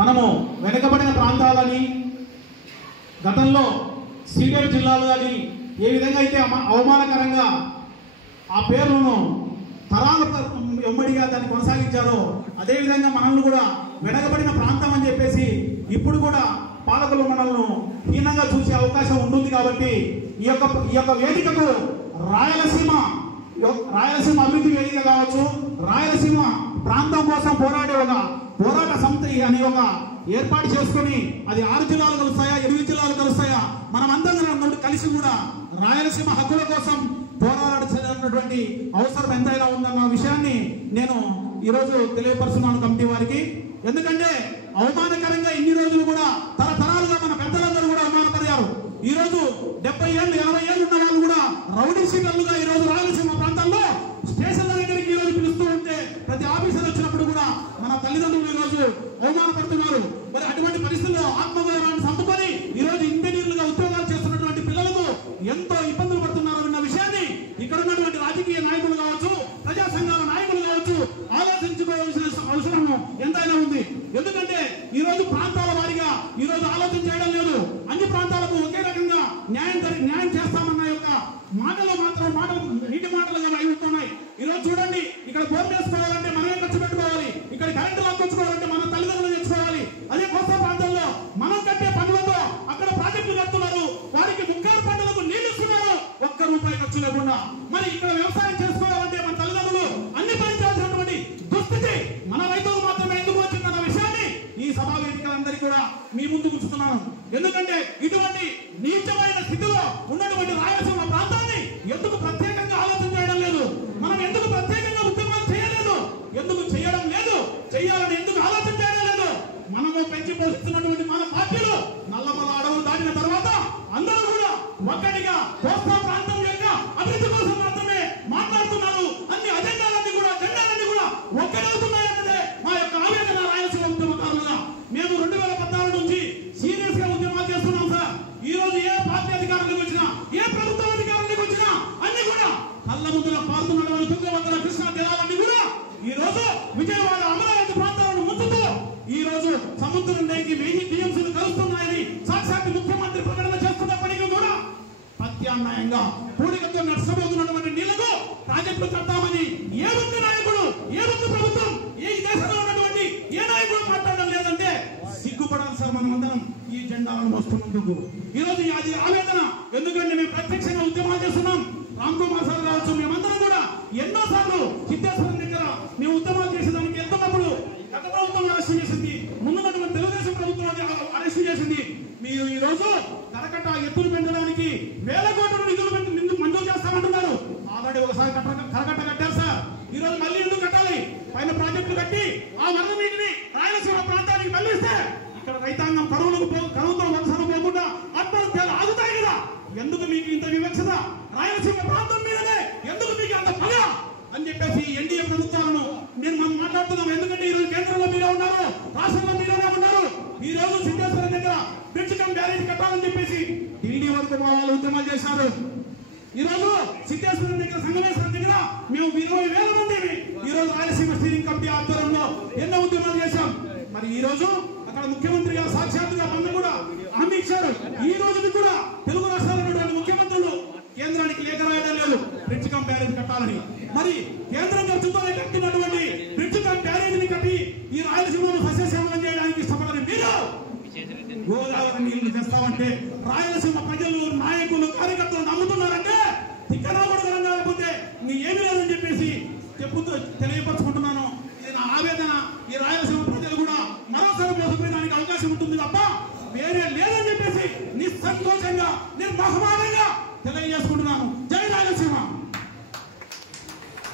మనము వెనుకబడిన ప్రాంతాలని గతంలో సీడెడ్ జిల్లాలు కానీ ఏ విధంగా అయితే అవమానకరంగా ఆ పేర్లను తరాల వెంబడిగా దాన్ని కొనసాగించారో అదేవిధంగా మనల్ని కూడా వెనకబడిన ప్రాంతం అని చెప్పేసి ఇప్పుడు కూడా పాలకులు మనల్ని హీనంగా చూసే అవకాశం ఉంటుంది. కాబట్టి ఈ యొక్క వేదికకు రాయలసీమ అభివృద్ధి వేదిక కావచ్చు, రాయలసీమ ప్రాంతం కోసం పోరాడే ఒక పోరాట సమితి అనే ఒక ఏర్పాటు చేసుకుని అది 6 జిల్లాలు కలుస్తాయా 8 జిల్లాలు కలుస్తాయా మనమందరం కలిసి కూడా రాయలసీమ హక్కుల కోసం పోరాడాల్సినటువంటి అవసరం ఎంతైనా ఉందన్న విషయాన్ని నేను ఈరోజు తెలియపరుస్తున్నాను కమిటీ వారికి. ఎందుకంటే అవమానకరంగా ఇన్ని రోజులు కూడా తరతరాలుగా మన పెద్దలందరూ కూడా అవమానపడ్డారు. ఈ రోజు 70 ఏళ్ళు 80 ఏళ్ళు ఉన్న వాళ్ళు కూడా రౌడీ షీటర్లుగా ఈ రోజు రాయలసీమ ప్రాంతాల్లో స్టేషన్ల దగ్గరికి ఈ రోజు పిలుస్తూ ఉంటే ప్రతి ఆఫీసర్ వచ్చినప్పుడు కూడా మన తల్లిదండ్రులు ఈ రోజు అవమానపడుతున్నారు. మరి అటువంటి పరిస్థితుల్లో ఆత్మగౌరవాన్ని చంపుకొని ఈ రోజు ఇంజనీర్లుగా ఉద్యోగాలు చేస్తున్నటువంటి పిల్లలకు ఎంతో ఇబ్బందులు పడుతున్నారు అన్న విషయాన్ని ఇక్కడ ఉన్నటువంటి రాజకీయ నాయకులు కావచ్చు, ప్రజా సంఘాల నాయకులు కావచ్చు ఆలోచించుకోవాల్సిన అవసరం ఎంతైనా ఉంది. ఎందుకంటే ఈ రోజు ప్రాంతాల వారిగా ఈ రోజు ఆలోచన చేయడం లేదు. అన్ని ప్రాంతాలకు ఒకే రకంగా న్యాయం చేస్తామన్న యొక్క మాటలు నీటి మాటలుగా అయిపోతున్నాయి. ఈ రోజు చూడండి, ఇక్కడ బోర్డు వేసుకోవాలంటే మనమే ఖర్చు పెట్టుకోవాలి, ఇక్కడ కరెంటు లాక్కొచ్చుకోవాలంటే మన తల్లిదండ్రులు తెచ్చుకోవాలి. అదే కోస్తా ప్రాంతంలో మనం కట్టే పనులతో అక్కడ ప్రాజెక్టులు కడుతున్నారు, వారికి 30 పంటలకు నీళ్లు ఇస్తున్నారు, ₹1 ఖర్చు లేకుండా. మరి ఇక్కడ వ్యవసాయం చేసుకోవాలంటే మన తల్లిదండ్రులు అన్ని భరించాల్సినటువంటి దుస్థితి మన రైతులకు మాత్రమే ఎందుకు వచ్చిందన్న విషయాన్ని ఈ సభా వేదికలందరికీ కూడా మీ ముందు ఉంచుతున్నాను. ఎందుకంటే ఇటువంటి నీచమైన స్థితిలో ఉన్నటువంటి రాయలసీమ ప్రాంతాన్ని ఎందుకు ప్రత్యేకంగా ఆలోచన చేయడం లేదు, మనం ఎందుకు ప్రత్యేకంగా ఉద్యమాలు చేయలేదు, ఎందుకు చేయడం లేదు, చేయాలని ఎందుకు ఆలోచన చేయడం లేదు. మనము పెంచి పోషిస్తున్నటువంటి మన పార్టీలు నల్లమల అడవులు దాటిన తర్వాత అందరూ కూడా ఒక్కటిగా కోస్తా ప్రాంతం యొక్క అభివృద్ధి కోసం మాత్రమే మాట్లాడుతున్నారు. అన్ని అజెండాలన్నీ కూడా జెండాలన్నీ కూడా ఒక్కడవుతున్నాయన్నదే మా యొక్క ఆవేదన. రాయలసీమ ఉద్యమకారులుగా మేము 2014 నుంచి సీరియస్ గా ఉద్యమాలు చేస్తున్నాం సార్. ఈ రోజు ఏ పార్టీ అధికారులకు వచ్చినా ఏ ప్రభుత్వ అధికారులకు వచ్చినా అన్ని కూడా కళ్ళ ముందున పాల్గొన్నటువంటి తుంగభద్ర కృష్ణా జలాలన్నీ కూడా ఈ రోజు విజయవాడ అమరావతి ప్రాంతాలను ముంచుతూ ఈ రోజు సముద్రం లేకి 1000 టీఎంసీలు కలుస్తున్నాయని సాక్షాత్ ముఖ్యమంత్రి ప్రకటన చేస్తున్నప్పటికీ కూడా ప్రత్యామ్నాయంగా పూడికతో నష్టపోతున్నటువంటి నీళ్లకు ప్రాజెక్టులు కట్టామని ఏ ఒక్క నాయకుడు ఏ ఒక్క ప్రభుత్వం ఈ దేశంలో ఉన్నటువంటి ఏ నాయకుడు మాట్లాడడం లేదంటే సిగ్గుపడాలి సార్. మనమందరం ఈ జెండాలను మోస్తున్నందుకు ఈ రోజు అది ఆవేదన. ఎందుకంటే మేము ప్రత్యక్షంగా ఉద్యమాలు చేస్తున్నాం. రామ్ కుమార్ సార్ కావచ్చు, మేమందరం కూడా ఎన్నో సార్లు సిద్ధేశ్వరం దగ్గర మేము ఉద్యమాలు చేసేదానికి వెళ్తున్నప్పుడు గత ప్రభుత్వం అరెస్ట్ చేసింది, ముందున్నటువంటి తెలుగుదేశం ప్రభుత్వం అరెస్ట్ చేసింది. మీరు ఈ రోజు కరకట్ట ఎత్తులు పెంచడానికి 1000 కోట్ల నిధులు మంజూరు చేస్తామంటున్నారు. ఆల్రెడీ ఒకసారి కరకట్ట కట్టారు సార్. ఈ రోజు మళ్ళీ ఎందుకు కట్టాలి? పైన ప్రాజెక్టులు కట్టి ఆ వరద నీటిని రాయలసీమ ప్రాంతానికి మళ్లిస్తే ఇక్కడ రైతాంగం కరువుతో వర్షాలు పోకుండా ఆత్మహత్యలు ఆగుతాయి కదా. ఎందుకు మీకు ఇంత వివక్షత? రాయలసీమ ప్రాంతం మీదనే ఎందుకు మీకు అంత పగ అని చెప్పేసి ఎన్డీఏ ప్రభుత్వాలను మనం మాట్లాడుతున్నాం. ఎందుకంటే ఈ రోజు కేంద్రంలో మీరే ఉన్నారు, రాష్ట్రంలో మీరే ఉన్నారు. ఈ రోజు సిద్ధేశ్వరం దగ్గర బ్రిడ్జ్ కమ్ బ్యారేజ్ కట్టాలని చెప్పేసి ఢిల్లీ వరకు మా వాళ్ళు ఉద్యమాలు చేశారు. ఈ రోజు సిద్ధేశ్వరం దగ్గర సంగమేశ్వరం దగ్గర మేము 20,000 మంది ఈ రోజు రాయలసీమ స్టీరింగ్ కమిటీ ఆధ్వర్యంలో ఎన్నో ఉద్యమాలు చేశాం. మరి ఈ రోజు అక్కడ ముఖ్యమంత్రి గారు సాక్షాత్తుగా మన కూడా హామీ ఇచ్చారు. ఈ రోజుకి కూడా తెలుగు రాష్ట్రాల ముఖ్యమంత్రులు కేంద్రానికి లేఖ రాయడం లేదు బ్రిడ్జ్ కమ్ బ్యారేజ్ కట్టాలని. మరి కేంద్రం ఖర్చుతో కట్టినటువంటి బ్రిడ్జ్ కమ్ బ్యారేజ్ ని కట్టి ఈ రాయలసీమను సస్యశ్యామలం చేయడానికి ఇష్టపడని మీరు గోదావరి నీళ్లు తెస్తామంటే రాయలసీమ ప్రజలు, నాయకులు, కార్యకర్తలు నమ్ముతున్నారంటే తిక్కరాబడుగా లేకపోతే మీ ఏమి లేదని చెప్పేసి తెలియపరచుకుంటున్నాను. ఇది నా ఆవేదన. ఈ రాయలసీమ ప్రజలు కూడా మరోసారి మోసపోయడానికి అవకాశం ఉంటుంది తప్ప వేరే లేదని చెప్పేసి నిస్సంతోషంగా నిర్మహమానంగా తెలియజేసుకుంటున్నాను. జై రాయలసీమ.